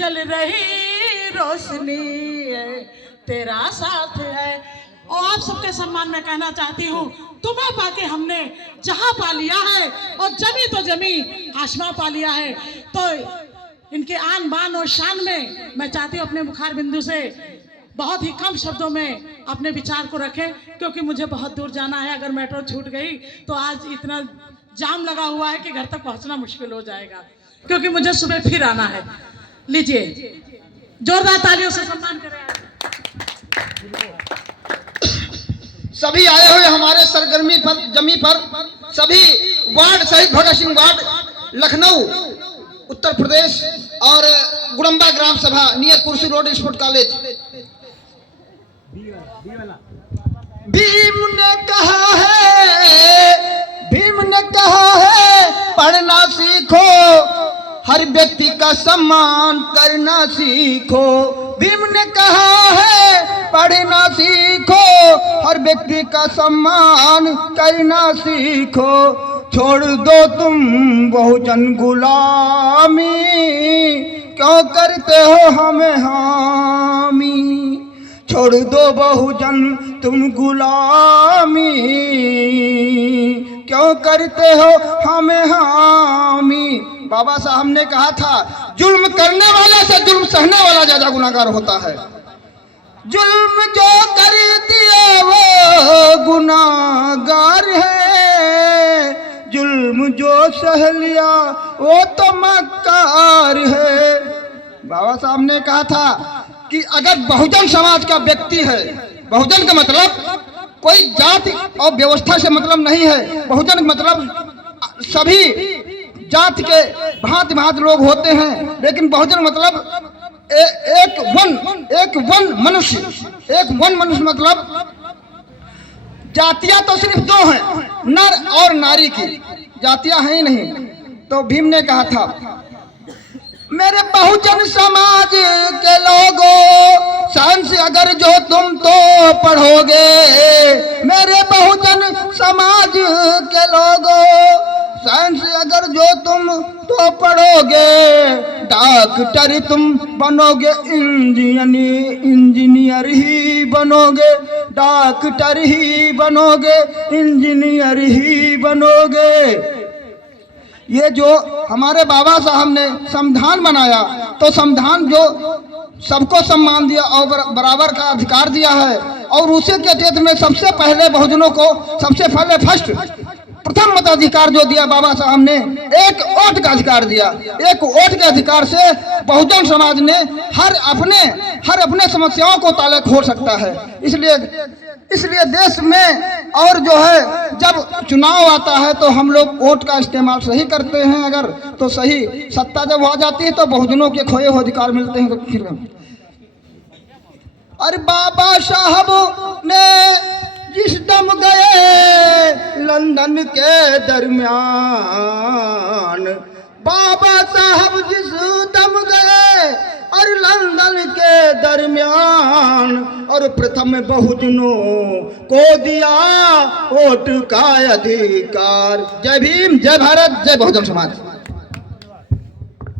जल रही रोशनी है, तेरा साथ है। और आप सबके सम्मान में कहना चाहती हूँ, तुम्हें पाके हमने जहां पा लिया है और जमी तो जमी आसमां पा लिया है। तो इनके आन बान और शान में मैं चाहती हूँ अपने मुखार बिंदु से बहुत ही कम शब्दों में अपने विचार को रखें, क्योंकि मुझे बहुत दूर जाना है। अगर मेट्रो छूट गई तो आज इतना जाम लगा हुआ है कि घर तक पहुंचना मुश्किल हो जाएगा, क्योंकि मुझे सुबह फिर आना है। लीजिए, जोरदार तालियों से सम्मान करें। सभी आए हुए हमारे सरगर्मी पर जमी पर सभी वार्ड सहित भगत सिंह वार्ड लखनऊ उत्तर प्रदेश और गुड़म्बा ग्राम सभा नियर कुर्सी रोड स्पोर्ट कॉलेज। भीम ने कहा है पढ़ना सीखो, हर व्यक्ति का सम्मान करना सीखो। भीम ने कहा है पढ़ना सीखो, हर व्यक्ति का सम्मान करना सीखो। छोड़ दो तुम बहुजन गुलामी, क्यों करते हो हमें हामी। छोड़ दो बहुजन तुम गुलामी, क्यों करते हो हमें हामी। बाबा साहब ने कहा था, जुल्म करने वाले से जुल्म सहने वाला ज्यादा गुनाहगार होता है। जुल्म जो कर दिया वो गुनाहगार है, जुल्म जो सह लिया वो तो मक्कार है। बाबा साहब ने कहा था कि अगर बहुजन समाज का व्यक्ति है, बहुजन का मतलब कोई जाति और व्यवस्था से मतलब नहीं है। बहुजन मतलब सभी जाति के भांति भांति लोग होते हैं, लेकिन बहुजन मतलब एक वन मनुष्य मतलब जातियां तो सिर्फ दो हैं, नर और नारी की, जातियां हैं ही नहीं। तो भीम ने कहा था, मेरे बहुजन समाज के लोगों, साइंस अगर जो तुम तो पढ़ोगे। मेरे बहुजन समाज के लोगों, साइंस अगर जो तुम तो पढ़ोगे। डॉक्टर तुम बनोगे, इंजीनियर ही बनोगे। डॉक्टर ही बनोगे, इंजीनियर ही बनोगे। ये जो हमारे बाबा साहब ने संविधान बनाया, तो संविधान जो सबको सम्मान दिया और बराबर का अधिकार दिया है, और उसी के तहत में सबसे पहले बहुजनों को सबसे पहले प्रथम मताधिकार जो दिया बाबा साहब ने, एक वोट का अधिकार दिया। एक वोट के अधिकार से बहुजन समाज ने हर अपने समस्याओं को ताले खोल सकता है। इसलिए देश में और जो है जब चुनाव आता है तो हम लोग वोट का इस्तेमाल सही करते हैं। अगर तो सही सत्ता जब आ जाती है तो बहुजनों के खोए हुए अधिकार मिलते हैं। तो फिर अरे बाबा साहब ने जिस दम गए लंदन के दरमियान, बाबा साहब जिस दम गए और लंदन के दरमियान, और प्रथम बहुजनों को दिया वोट का अधिकार। जय भीम, जय भारत, जय बहुजन समाज।